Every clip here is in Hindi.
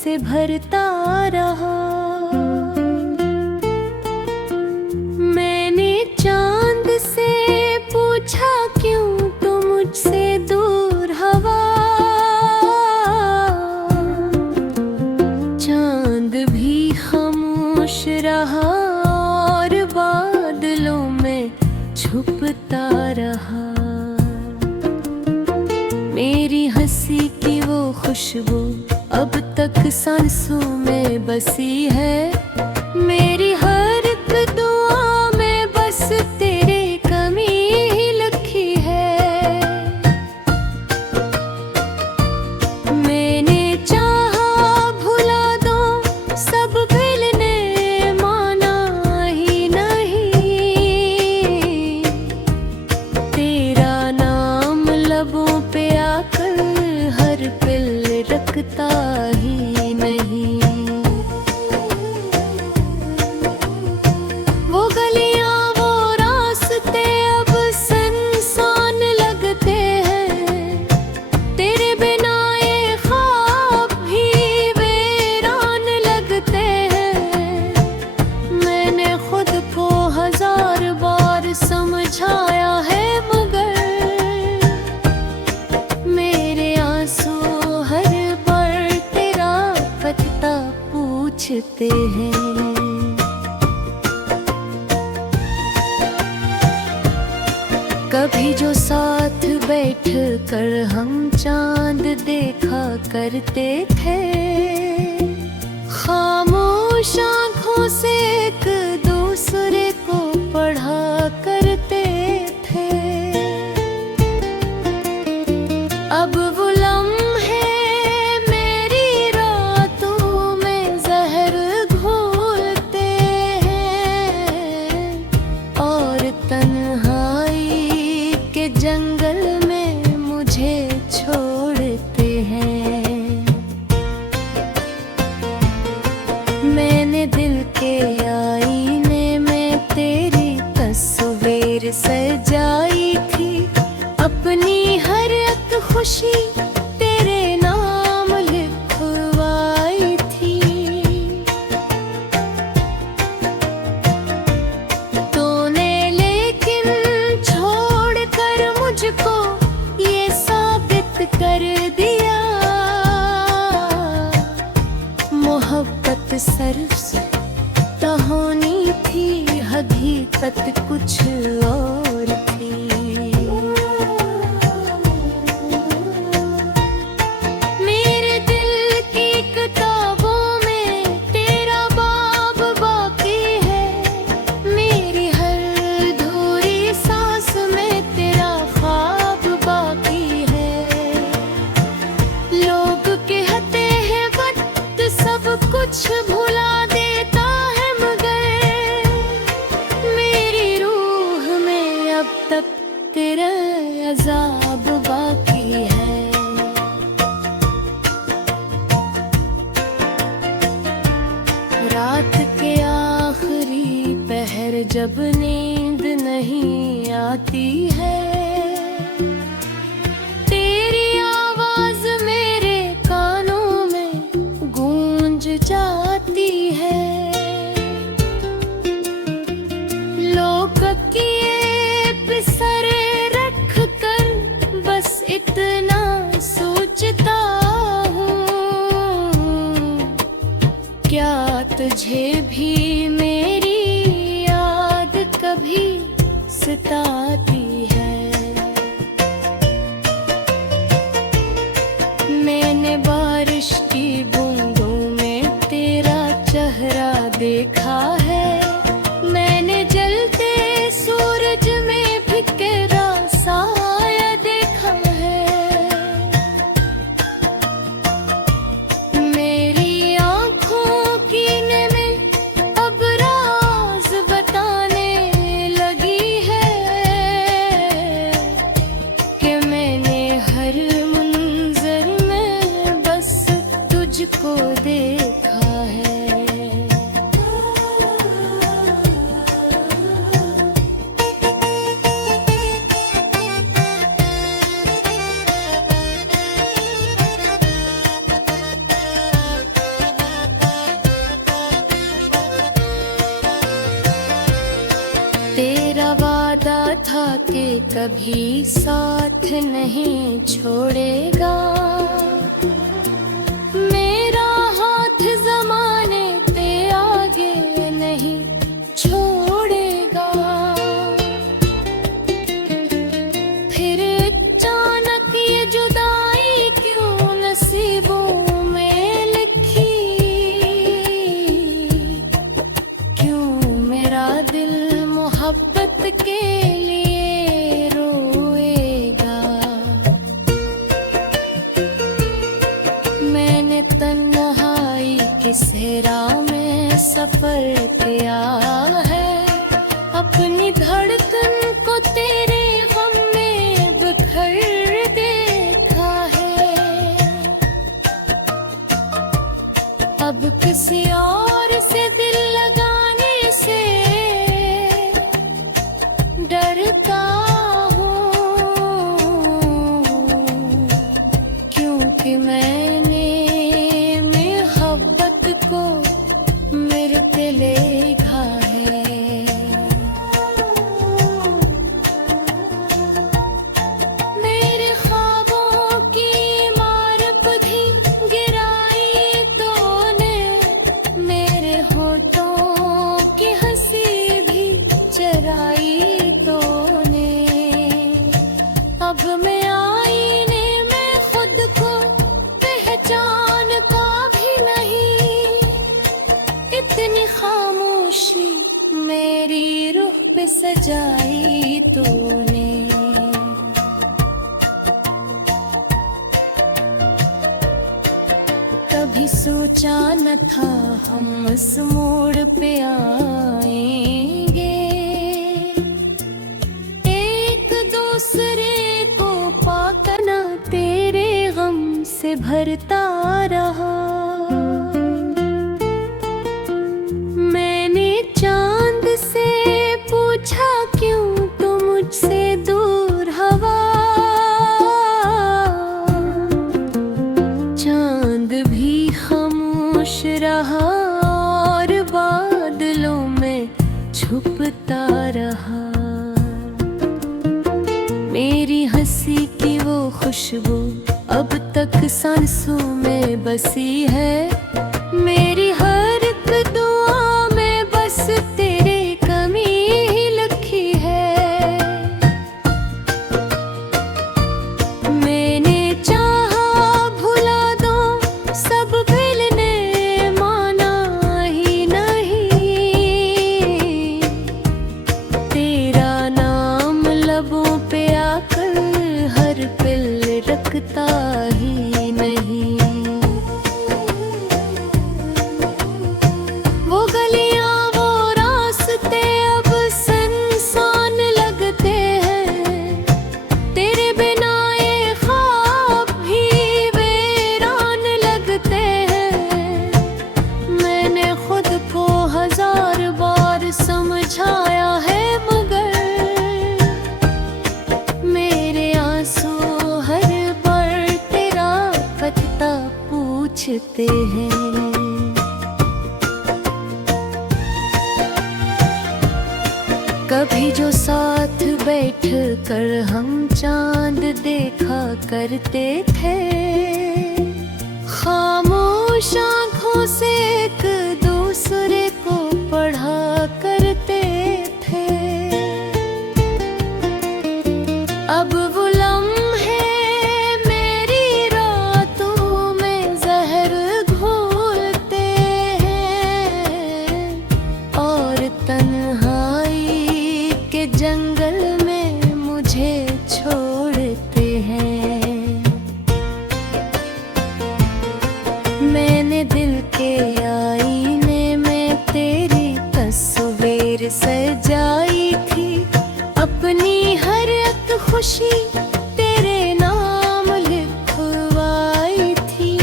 से भरता रहा। मैंने चांद से पूछा क्यों तू मुझसे दूर हवा। चांद भी खामोश रहा और बादलों में छुपता रहा। मेरी हंसी की वो खुशबू अब तक सांसों में बसी है। मेरी हर एक दुआ में बस तेरे कमी ही लिखी है। मैंने चाहा भुला दो सब दिल ने माना ही नहीं। तेरा नाम लबों पे आकर हर पल रखता ही नहीं। वो गलियां वो रास्ते अब सुनसान लगते हैं। तेरे बिना ये ख्वाब भी वीरान लगते हैं। मैंने खुद को हजार बार समझाया है मगर मेरे आंसू हर बार तेरा पता पूछते हैं। कभी जो साथ बैठ कर हम चांद देखा करते थे। खामोश आँखों से एक दूसरे को पढ़ा करते थे। अब वो लम्हे मेरी रातों में जहर घोलते हैं और तन्हाई के जंगल में मुझे छोड़ते हैं। मैंने दिल के आईने में तेरी तस्वीर सजाई थी। अपनी हर एक खुशी तेरे नाम लिखवाई थी। तूने लेकिन छोड़कर मुझको ये साबित कर दिया। मोहब्बत सिर्फ कहानी थी, हकीकत कुछ और थी। मेरे दिल की किताबों में तेरा बाब बाकी है। मेरी हर अधूरी सांस में तेरा ख्वाब बाकी है। लोग कहते हैं वक्त सब कुछ भुला देता है मगर मेरी रूह में अब तक तेरा अज़ाब बाकी है। रात के आखिरी पहर जब नींद नहीं आती है। तेरी आवाज मेरे कानों में गूंज जाती है। लोग किए पिसरे रख कर बस इतना सोचता हूँ। क्या तुझे भी मेरी याद कभी सताती है। मैंने बारिश की बूंदों में तेरा चेहरा देखा है। मैंने जलते सूरज में भी तेरा साया देखा है। मेरी आँखों की नमी अब राज बताने लगी है कि मैंने हर मंजर में बस तुझको देखा है। कभी साथ नहीं छोड़ेगा। मेरा हाथ ज़माने पे आगे नहीं छोड़ेगा। फिर अचानक ये जुदाई क्यों नसीबों में लिखी, क्यों मेरा दिल मोहब्बत के लिए रोएगा। मैंने तन्हाई की सहरा में सफर किया है, अपनी धड़कन को तेरे गम में बिखर देखा है। अब किसी और से दिल लगाने से डरता हूँ, क्योंकि मैंने मोहब्बत को मिलते देखा है। मेरे ख्वाबों की इमारत भी गिराई तूने, मेरे होठों की हंसी भी चराई तूने। अब मैं आईने में खुद को पहचान का भी नहीं, इतनी खामोशी मेरी रूह पे सजाई तूने। कभी सोचा न था हम इस मोड़ पे आएंगे, एक दूसरे को पाकर ना तेरे गम से भरता रहा। मैंने चांद से पूछा क्यों तू मुझसे दूर हवा, चांद भी खामोश रहा और बादलों में छुपता रहा। मेरी हंसी की वो खुशबू अब तक सांसों में बसी है, मेरी हर एक दुआ में बस तेरे कमी ही लिखी है। मैंने चाहा भुला दो सब दिल ने माना ही नहीं, तेरा नाम लबों पे आकर हर पल रखता ही नहीं। वो गलियां वो रास्ते अब सुनसान लगते हैं, तेरे बिना ये ख्वाब भी वीरान लगते हैं। मैंने खुद को हजार बार समझाया है मगर मेरे आंसू हर बार तेरा पता पूछते हैं। कभी जो साथ बैठ कर हम चांद देखा करते थे, खामोश आँखों से एक दूसरे को पढ़ा करते थे। अब वो लम्हे मेरी रातों में जहर घोलते हैं और तन्हाई के जंगल में मुझे छोड़ते हैं। मैंने दिल के आईने में तेरी तस्वीर सजाई थी, अपनी हर एक खुशी तेरे नाम लिखवाई थी।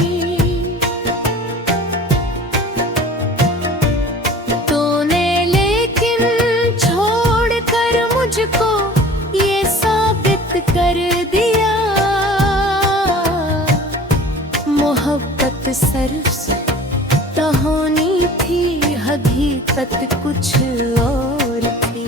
तूने लेकिन छोड़कर मुझको ये साबित कर दिया, मोहब्बत सिर्फ कहानी थी, हकीकत कुछ और थी।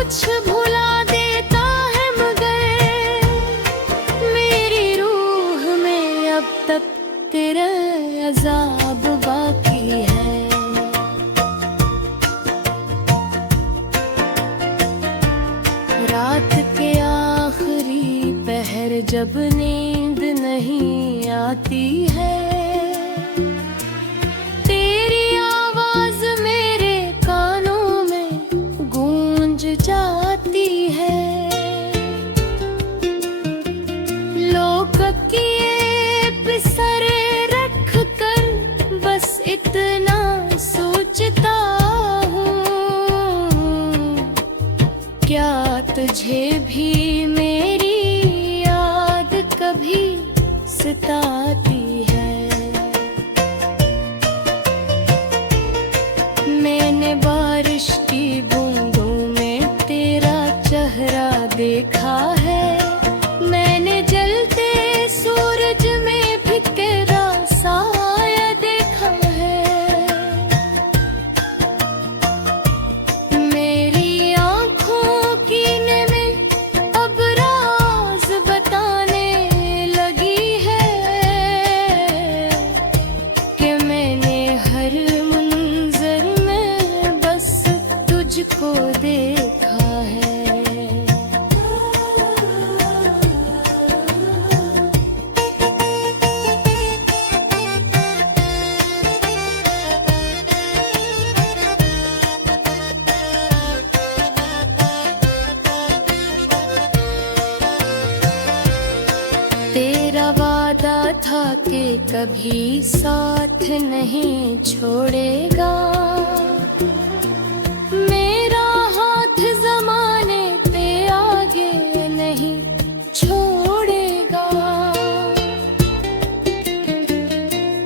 कुछ भुला देता है, मगर मेरी रूह में अब तक तेरा अज़ाब बाकी है। रात के आखिरी पहर जब नींद नहीं आती है, तेरी आवाज मेरे कानों में गूंज जाती है। लोग किए पिसरे रख कर बस इतना सोचता हूँ, क्या तुझे भी मेरी याद कभी सताती है। मैंने बारिश की बूंदों में तेरा चेहरा देखा है, मैंने जलते सूरज में भी तेरा साया देखा है। मेरी आँखों की में अब राज बताने लगी है, कि मैंने हर मंजर में बस तुझको देखा है। तेरा वादा था कि कभी साथ नहीं छोड़ेगा, मेरा हाथ ज़माने पे आगे नहीं छोड़ेगा।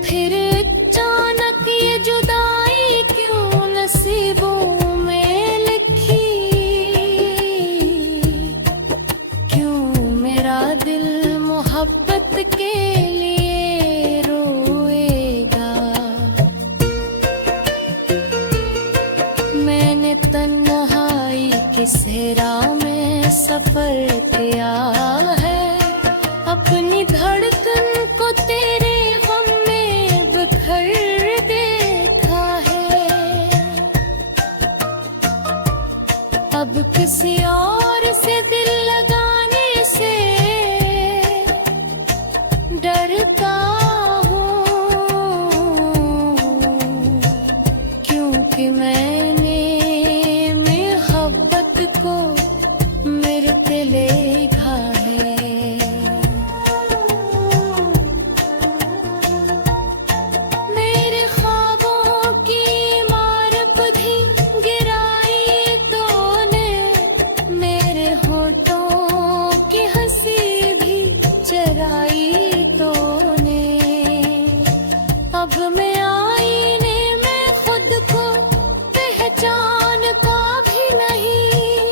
फिर अचानक ये जुदाई क्यों नसीबों में लिखी, क्यों मेरा दिल मोहब्बत के लिए रोएगा। मैंने तन्हाई की सहरा में सफर किया है, अपनी धड़कन को तेरे गम में बिखर देखा है। अब किसी और से दिल लगाने से डरता हूँ, क्योंकि मैंने मोहब्बत को मरते देखा है। मेरे ख्वाबों की इमारत भी गिराई तूने, मेरे होठों की हंसी भी चराई तूने। अब मैं आईने में खुद को पहचानता भी नहीं,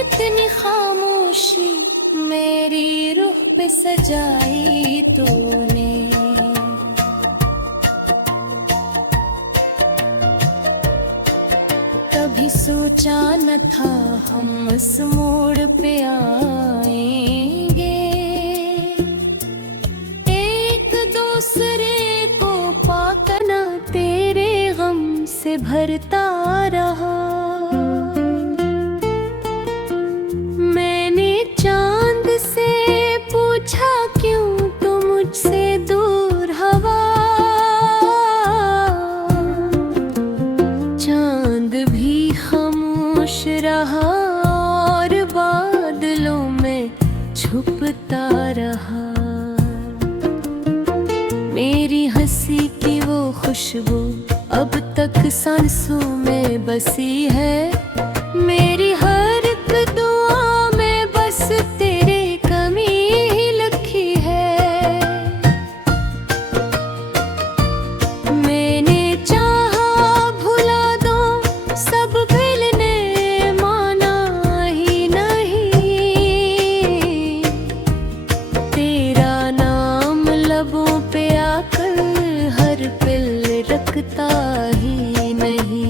इतनी खामोशी मेरी रूह पे सजाई तूने। कभी सोचा न था हम इस मोड़ पे आएंगे, एक दूसरे को पाकर ना तेरे गम से भरता रहा। मैंने चांद से पूछा क्यों तू मुझसे दूर हवा, चांद भी खामोश रहा और बादलों में छुपता रहा। मेरी हंसी की वो खुशबू अब तक सांसों में बसी है, मेरी हर एक दुआ में बस तेरे कमी ही लिखी है। मैंने चाहा भुला दो सब भूलने माना ही नहीं, तेरा नाम लबों पे आकर हर पल रखता ही नहीं।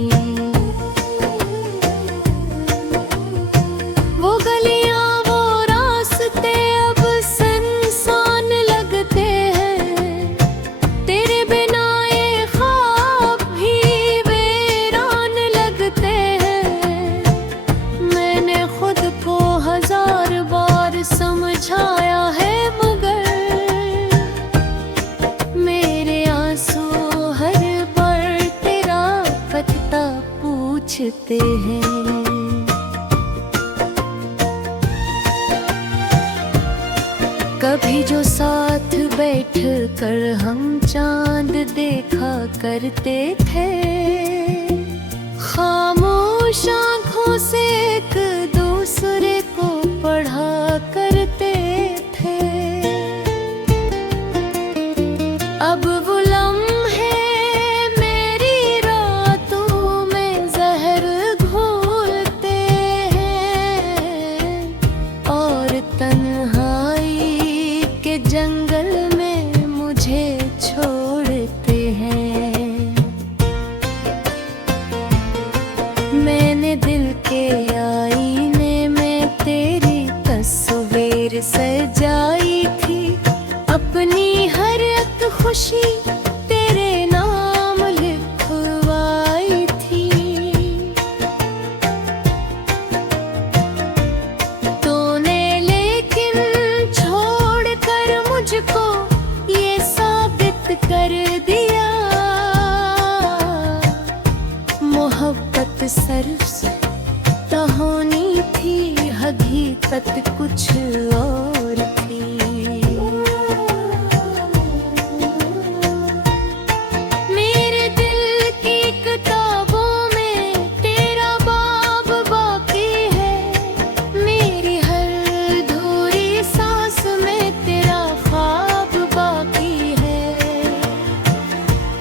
कभी जो साथ बैठ कर हम चांद देखा करते थे, खामोश आंखों से एक दूसरे को पढ़ा करते थे। अब वो लम्हे मेरी रातों में जहर घोलते हैं और तन्हाई के जंगल में मुझे छोड़ते हैं। मैंने दिल के आईने में तेरी तस्वीर सजाई थी, अपनी हर एक खुशी तेरे नाम लिखवाई थी। तूने लेकिन छोड़कर मुझको ये साबित कर दिया, मोहब्बत सिर्फ कहानी थी, हकीकत कुछ और थी। मेरे दिल की किताबों में तेरा बाब बाकी है, मेरी हर अधूरी सांस में तेरा ख्वाब बाकी है।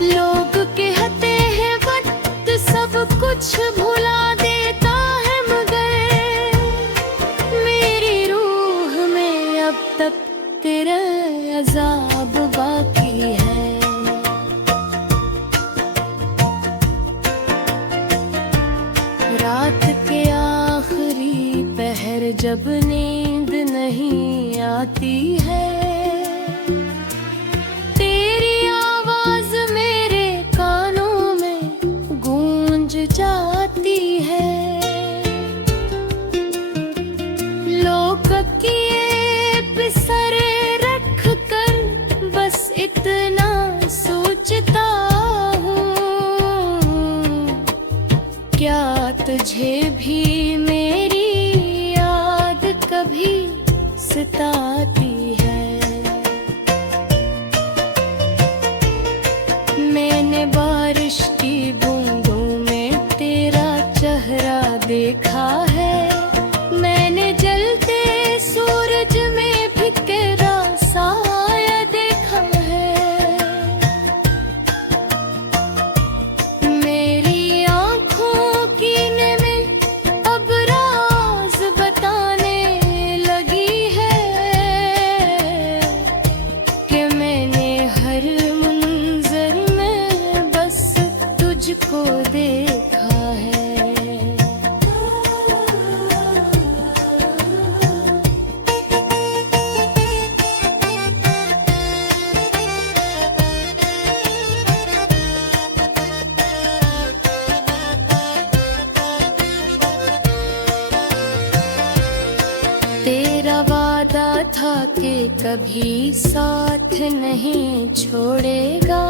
लोग कहते हैं वक्त सब कुछ भुला देता है, मगर मेरी रूह में अब तक तेरा अज़ाब बाकी है। रात के आखिरी पहर जब नींद नहीं आती है, तेरी आवाज मेरे कानों में गूंज जाती है। लोग किए पिसर रख कर बस इतना सोचता हूँ, क्या तुझे भी मेरी याद कभी सताती है। मैंने बारिश की बूंदों में तेरा चेहरा देखा है, मैंने जलते सूरज में भी तेरा साया देखा है। मेरी आँखों की नमी अब राज बताने लगी है कि मैंने हर मंजर में बस तुझको देखा है। तेरा वादा था कि कभी साथ नहीं छोड़ेगा,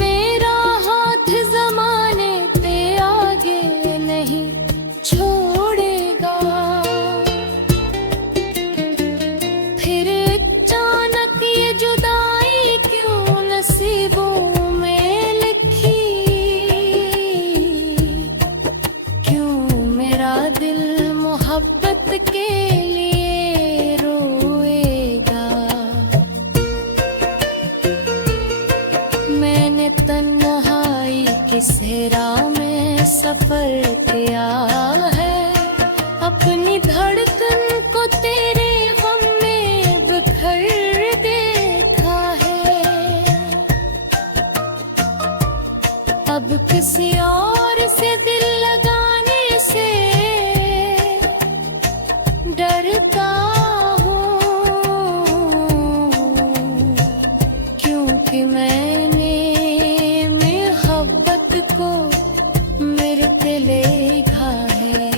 मेरा हाथ जमाने पे आगे नहीं छोड़ेगा। फिर अचानक ये जुदाई क्यों नसीबों में लिखी, क्यों मेरा दिल मोहब्बत के लिए रोएगा। मैंने तन्हाई की सहरा में सफर किया है, अपनी धड़कन को तेरे गम में बिखर देखा है। अब किसी और से दिल लगाने से डरता हूँ, क्योंकि मैंने मोहब्बत को मेरे पे लिखा है।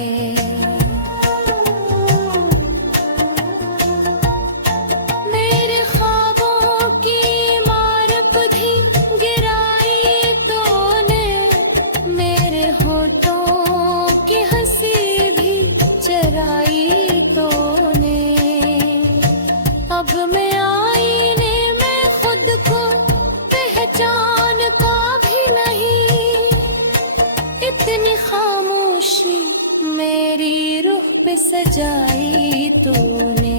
रोशनी मेरी रूह पे सजाई तूने।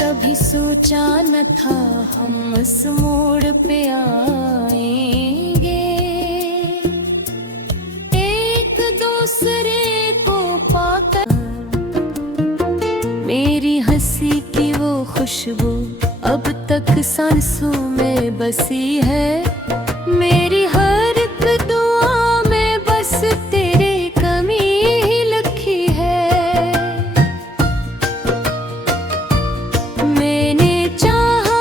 कभी सोचा न था हम इस मोड़ पे आएंगे, एक दूसरे को पाकर। मेरी हंसी की वो खुशबू अब तक सांसों में बसी है, मेरी हर एक दुआ में बस तेरी कमी ही लिखी है। मैंने चाहा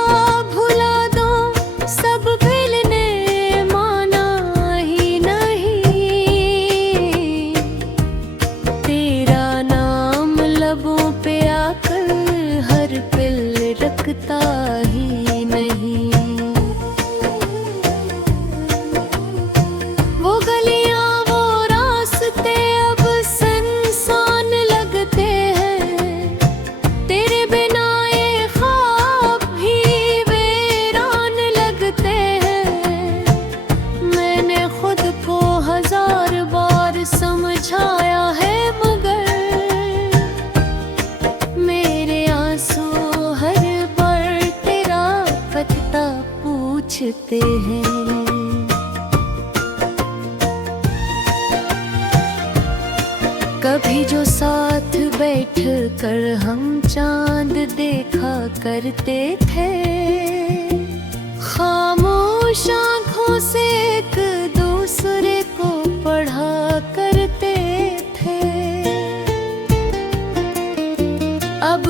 भुला दो सब दिल ने माना ही नहीं, तेरा नाम लबों पे आकर हर पल रखता ही नहीं। वो गलियां वो रास्ते अब सुनसान लगते हैं, तेरे बिना ये ख्वाब भी वीरान लगते हैं। मैंने खुद को हजार बार समझाया है मगर मेरे आंसू हर बार तेरा पता पूछते हैं। कभी जो साथ बैठ कर हम चांद देखा करते थे, खामोश आँखों से एक दूसरे को पढ़ा करते थे। अब